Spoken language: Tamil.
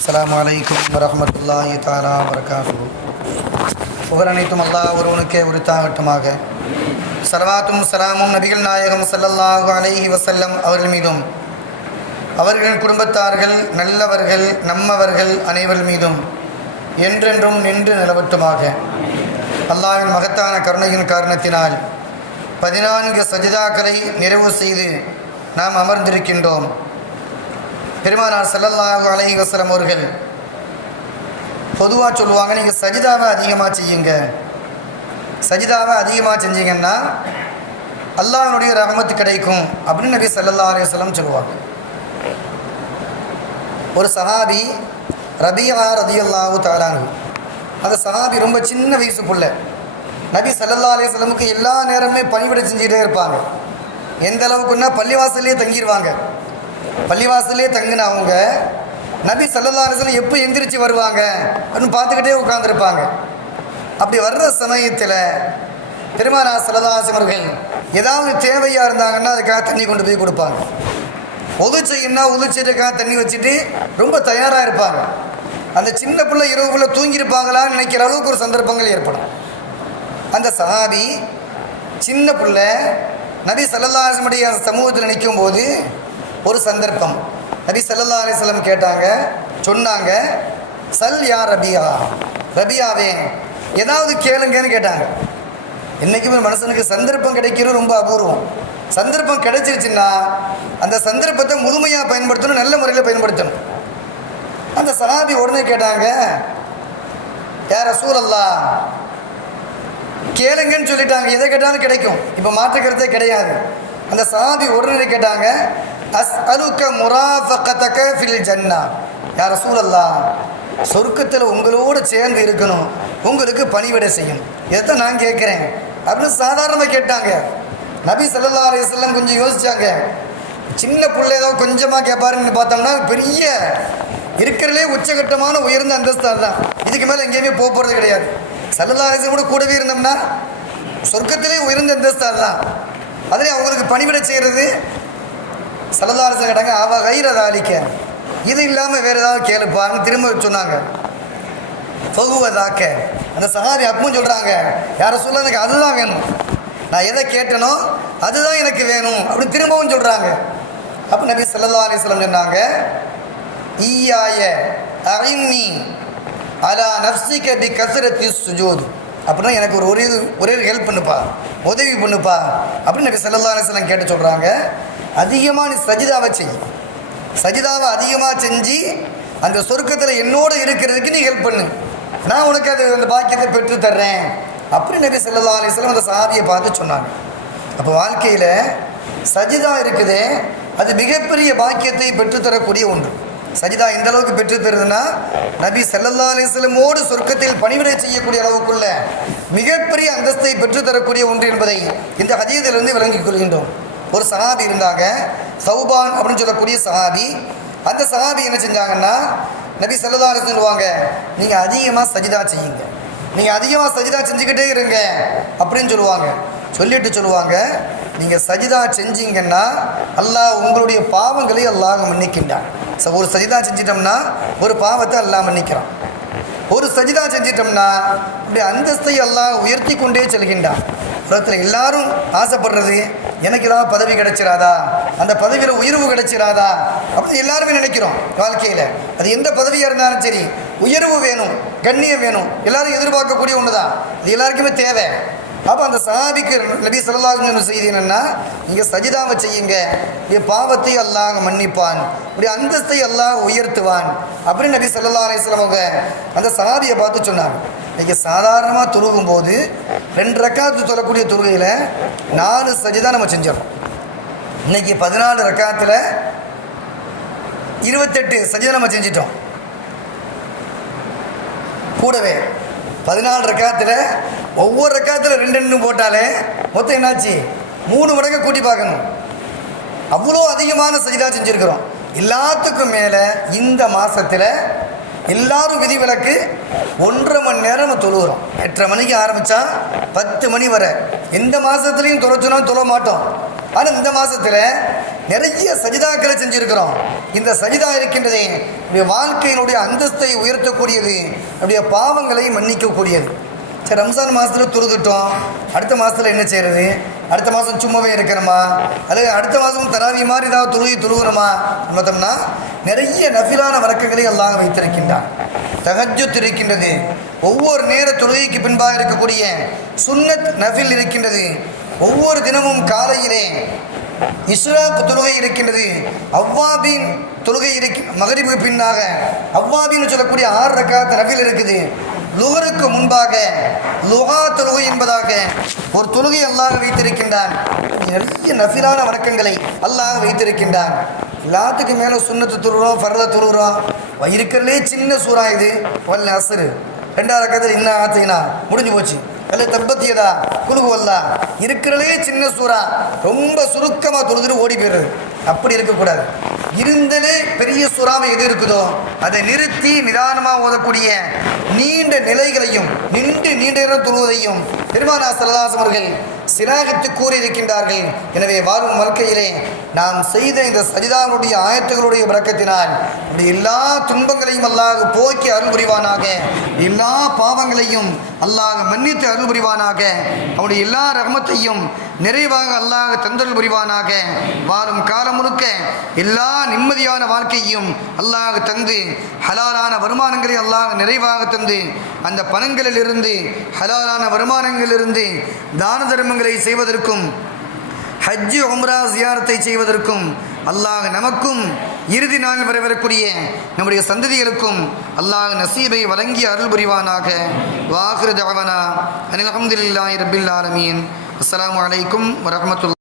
அஸ்லாம் வலைக்கம் வரஹ்மத்துல்லாஹி தாலா வரகாசு புகழ் அனைத்தும் அல்லாஹ் ஒருவனுக்கே உரித்தாகட்டுமாக. சலவாத்தும் சலாமும் நபிகள் நாயகம் சல்லல்லாஹு அலைஹி வசல்லம் அவர்கள் மீதும் அவர்களின் குடும்பத்தார்கள் நல்லவர்கள் நம்மவர்கள் அனைவர் மீதும் என்றென்றும் நின்று நிலவட்டுமாக. அல்லாவின் மகத்தான கருணையின் காரணத்தினால் பதினான்கு சஜிதாக்களை நிறைவு செய்து நாம் அமர்ந்திருக்கின்றோம். பெருமானார் செல்லல்லாம் அலைஹி வசலம் அவர்கள் பொதுவாக சொல்லுவாங்க நீங்கள் சஜிதாவை அதிகமாக செய்யுங்க. சஜிதாவை அதிகமாக செஞ்சீங்கன்னா அல்லாஹனுடைய ரகமத்து கிடைக்கும் அப்படின்னு நபி ஸல்லல்லாஹு அலைஹி சொல்லுவாங்க. ஒரு சஹாபி ரபியா ரதியுல்லாஹு தாலானு அந்த சஹாபி ரொம்ப சின்ன வயசு புள்ள நபி சல்லல்லா அலைஹி எல்லா நேரமே பணிவிட செஞ்சுக்கிட்டே இருப்பாங்க. எந்த அளவுக்குன்னா பள்ளிவாசல்லையே தங்கிடுவாங்க பள்ளிவாசல்லே தங்கின அவங்க நபி ஸல்லல்லாஹு எப்போ எந்திரிச்சு வருவாங்க அப்படின்னு பார்த்துக்கிட்டே உட்காந்துருப்பாங்க அப்படி வர்ற சமயத்தில் பெருமானா சல்லல்லாஹு அவர்கள் ஏதாவது தேவையாக இருந்தாங்கன்னா அதுக்காக தண்ணி கொண்டு போய் கொடுப்பாங்க. உது செய்யணும்னா தண்ணி வச்சுட்டு ரொம்ப தயாராக இருப்பாங்க. அந்த சின்ன பிள்ளை இரவுக்குள்ளே தூங்கியிருப்பாங்களான்னு நினைக்கிற அளவுக்கு ஒரு சந்தர்ப்பங்கள் ஏற்படும். அந்த சஹாபி சின்ன பிள்ளை நபி சல்லல்லாசமுடைய சமூகத்தில் நிற்கும் போது ஒரு சந்தர்ப்பம். நபி சல்லல்லா அலிஸ்லம் கேட்டாங்க சொன்னாங்க சல் யா ரபியா? ரபியாவே ஏதாவது கேளுங்கன்னு கேட்டாங்க. என்றைக்குமே மனுஷனுக்கு சந்தர்ப்பம் கிடைக்கிறது ரொம்ப அபூர்வம். சந்தர்ப்பம் கிடைச்சிருச்சுன்னா அந்த சந்தர்ப்பத்தை முழுமையாக பயன்படுத்தணும் நல்ல முறையில் பயன்படுத்தணும். அந்த சஹாபி உடனே கேட்டாங்க யார சூழல்லா கேளுங்கன்னு சொல்லிட்டாங்க. எதை கேட்டாலும் கிடைக்கும். இப்போ மாற்றுக்கிறதே கிடையாது. அந்த சஹாபி உடனே கேட்டாங்க அஸ் அலுக்க முராஃபக்கத்தக்க ஃபில் ஜன்னா. யார சூழல்லா சொர்க்கத்தில் உங்களோடு சேர்ந்து இருக்கணும். உங்களுக்கு பணிவிடை செய்யும். இதைத்தான் நான் கேட்குறேன்? அப்படின்னு சாதாரணமாக கேட்டாங்க. நபி சல்லா அலைஹி கொஞ்சம் யோசிச்சாங்க. சின்ன பிள்ளை ஏதோ கொஞ்சமாக கேட்பாருன்னு பார்த்தோம்னா பெரிய இருக்கிறதுலே உச்சகட்டமான உயர்ந்த அந்தஸ்து தான் இதுக்கு மேலே எங்கேயுமே போக போகிறது கிடையாது. சல்லல்லா அலைஹி கூட கூடவே இருந்தோம்னா சொர்க்கத்திலே உயர்ந்த அந்தஸ்து தான் அதிலே அவங்களுக்கு பணிவிடை செய்கிறது ஸல்லல்லாஹு கேட்டாங்க அவ கைரதாலிக்க இது இல்லாமல் வேறு ஏதாவது கேளுப்பாங்க திரும்ப சொன்னாங்க. தொகுவதாக்க அந்த சஹாரி அப்பவும் சொல்கிறாங்க யாரை சொல்ல எனக்கு அதுதான் வேணும். நான் எதை கேட்டனோ அதுதான் எனக்கு வேணும். அப்படின்னு திரும்பவும் சொல்கிறாங்க அப்போ நபி சல்லா அலைஹி வஸல்லம் சொன்னாங்க ஈயாய அரின்னி அலா நஃப்ஸிக பி கஸ்ரத்தி சுஜோது அப்படின்னா எனக்கு ஒரு ஒரே ஒரே ஒரு ஹெல்ப் பண்ணுப்பா உதவி பண்ணுப்பா. அப்படின்னு நபி சல்லா அலைஹி கேட்டு சொல்கிறாங்க அதிகமாக நீ சஜிதாவை செய். சஜிதாவை அதிகமாக செஞ்சு அந்த சொர்க்கத்தில் என்னோடு இருக்கிறதுக்கு நீ ஹெல்ப் பண்ணு. நான் உனக்கு அது அந்த பாக்கியத்தை பெற்று தர்றேன். அப்படி நபி செல்லா அலிஸ்லாம் அந்த சாவியை பார்த்து சொன்னாங்க. அப்போ வாழ்க்கையில் சஜிதா இருக்குது அது மிகப்பெரிய பாக்கியத்தை பெற்றுத்தரக்கூடிய ஒன்று. சஜிதா எந்த அளவுக்கு பெற்று தருதுன்னா நபி செல்லல்லா அலிஸ்லமோடு சொர்க்கத்தில் பணிவிடை செய்யக்கூடிய அளவுக்குள்ள மிகப்பெரிய அந்தஸ்தை பெற்றுத்தரக்கூடிய ஒன்று என்பதை இந்த ஹதீதிலிருந்து விளங்கிக் கொள்கின்றோம். ஒரு சஹாபி இருந்தாங்க. சௌபான் அப்படின்னு சொல்லக்கூடிய சஹாபி. அந்த சஹாபி என்ன செஞ்சாங்கன்னா நபி ஸல்லல்லாஹு சொல்லுவாங்க நீங்கள் அதிகமாக சஜிதா செய்யுங்க. நீங்கள் அதிகமாக சஜிதா செஞ்சுக்கிட்டே இருங்க அப்படின்னு சொல்லுவாங்க. சொல்லிட்டு சொல்லுவாங்க நீங்கள் சஜிதா செஞ்சீங்கன்னா அல்லாஹ் உங்களுடைய பாவங்களை அல்லாஹ் மன்னிக்கின்றான். ச- ஒரு சஜிதா செஞ்சிட்டோம்னா ஒரு பாவத்தை அல்லாஹ் மன்னிக்கிறான். ஒரு சஜிதா செஞ்சிட்டோம்னா அப்படி அந்தஸ்தை எல்லாம் உயர்த்தி கொண்டே செல்கின்றான். உலகத்தில் எல்லாரும் ஆசைப்படுறது எனக்கு ஏதாவது பதவி கிடைச்சிடாதா அந்த பதவியில் உயர்வு கிடைச்சிடாதா அப்படி எல்லாருமே நினைக்கிறோம் வாழ்க்கையில். அது எந்த பதவியாக இருந்தாலும் சரி உயர்வு வேணும் கண்ணியம் வேணும். எல்லாரும் எதிர்பார்க்கக்கூடிய ஒன்று தான் இது எல்லாருக்குமே தேவை. அப்போ அந்த சஹாபிக்கு நபி ஸல்லல்லாஹு செய்தி என்னென்னா நீங்கள் சஜிதாவை செய்யுங்க. என் பாவத்தை அல்லாஹ் மன்னிப்பான். இப்படி அந்தஸ்தை அல்லாஹ் உயர்த்துவான். அப்படின்னு நபி ஸல்லல்லாஹு அலைஹி அவங்க அந்த சஹாபியை பார்த்து சொன்னாங்க. நீங்கள் சாதாரணமாக துருகும் போது ரெண்டு ரக்காத்து தொழக்கூடிய தொழுகையில் நாலு சஜிதா நம்ம செஞ்சிடறோம். இன்னைக்கு பதினாலு ரக்காத்தில் இருபத்தெட்டு சஜிதா நம்ம செஞ்சிட்டோம். கூடவே பதினாலு ரக்காத்தில் ஒவ்வொரு ரக்காத்தில் ரெண்டு ரெண்டு போட்டாலே மொத்தம் என்னாச்சு? மூணு மடங்கு கூட்டி பார்க்கணும். அவ்வளோ அதிகமான சஜிதா செஞ்சுருக்கிறோம். எல்லாத்துக்கும் மேலே இந்த மாதத்தில் எல்லாரும் விதிவிலக்கு ஒன்றரை மணி நேரம் நம்ம தொழுகிறோம். எட்டரை மணிக்கு ஆரம்பித்தா பத்து மணி வரை. எந்த மாதத்துலேயும் தொலைச்சுனா தொழ மாட்டோம். ஆனால் இந்த மாதத்தில் நிறைய சஜிதாக்களை செஞ்சுருக்கிறோம். இந்த சஜிதா இருக்கின்றதே நம்முடைய வாழ்க்கையினுடைய அந்தஸ்தை உயர்த்தக்கூடியது நம்முடைய பாவங்களை மன்னிக்கக்கூடியது. சரி ரம்ஜான் மாதத்தில் துருதுட்டோம் அடுத்த மாதத்தில் என்ன செய்கிறது அடுத்த மாதம் சும்மாவே இருக்கிறோமா அல்லது அடுத்த மாதம் தராவி மாதிரி ஏதாவது துருகி துருகுறோமா பார்த்தோம்னா நிறைய நஃபிலான வழக்கங்களை எல்லாம் வைத்திருக்கின்றான். தகஜுத் இருக்கின்றது. ஒவ்வொரு நேர தொழுகைக்கு பின்பாக இருக்கக்கூடிய சுன்னத் நஃபில் இருக்கின்றது. ஒவ்வொரு தினமும் காலையிலே இஸ்ராக் தொழுகை இருக்கின்றது. அவ்வாபின் தொழுகை இருக்க மகரிபுக்கு பின்னாக அவ்வாபின்னு சொல்லக்கூடிய ஆறு ரக்காத்த நஃபில் இருக்குது. லுகருக்கு முன்பாக லுகா தொழுகை என்பதாக ஒரு தொழுகை அல்லாஹ் வைத்திருக்கின்றான். நிறைய நசிலான வணக்கங்களை அல்லாஹ் வைத்திருக்கின்றான். எல்லாத்துக்கும் மேலே சுண்ணத்து துருகிறோம் ஃபர்த துருகிறோம் இருக்கிறதுலே சின்ன சூறா இது. வல்ல அசரு. ரெண்டாவது ரக்கத்தில் என்ன ஆத்தினா. முடிஞ்சு போச்சு. அல்ல தப்பத்தியதா குலுகு வல்லா. இருக்கிறதே சின்ன சூறா. ரொம்ப சுருக்கமாக தொழுதுட்டு ஓடி போயிடுறது. அப்படி இருக்கக்கூடாது. இருந்தலே பெரிய சூறாவை எது இருக்குதோ அதை நிறுத்தி நிதானமாக ஓதக்கூடிய நீண்ட நிலைகளையும் நின்று நீண்ட நேரம் தொழுவதையும் பெருமானா சரதாசம் அவர்கள் கூறியிருக்கின்றார்கள். எனவே வாழும் வாழ்க்கையிலே நாம் செய்த இந்த சரிதாவுடைய ஆயத்துகளுடைய விளக்கத்தினால் நம்முடைய எல்லா துன்பங்களையும் அல்லாஹ் போக்கி அருள் புரிவானாக எல்லா பாவங்களையும் அல்லாஹ் மன்னித்து அருள் புரிவானாக அவனுடைய எல்லா ரகமத்தையும் நிறைவாக அல்லாஹ் தந்தருள் புரிவானாக வாழும் காலம் முழுக்க எல்லா நிம்மதியான வாழ்க்கையும் அல்லாஹ் தந்து ஹலாலான வருமானங்களை அல்லாஹ் நிறைவாக தந்து அந்த பணங்களிலிருந்து ஹலாலான வருமானங்களிலிருந்து தான தர்மங்களை செய்வதற்கும் ஹஜ்ஜு உம்ரா ஜியாரத்தை செய்வதற்கும் அல்லாஹ் நமக்கும் இறுதி நாள் வரவிருக்கூடிய நம்முடைய சந்ததிகளுக்கும் அல்லாஹ் நசீபை வழங்கி அருள் புரிவானாக. வாஹிரு தவனா அனில் அஹமதுல்லாஹி ரபில் ஆலமீன். அஸ்லாம் அலைக்கும் வரமத்துல்லா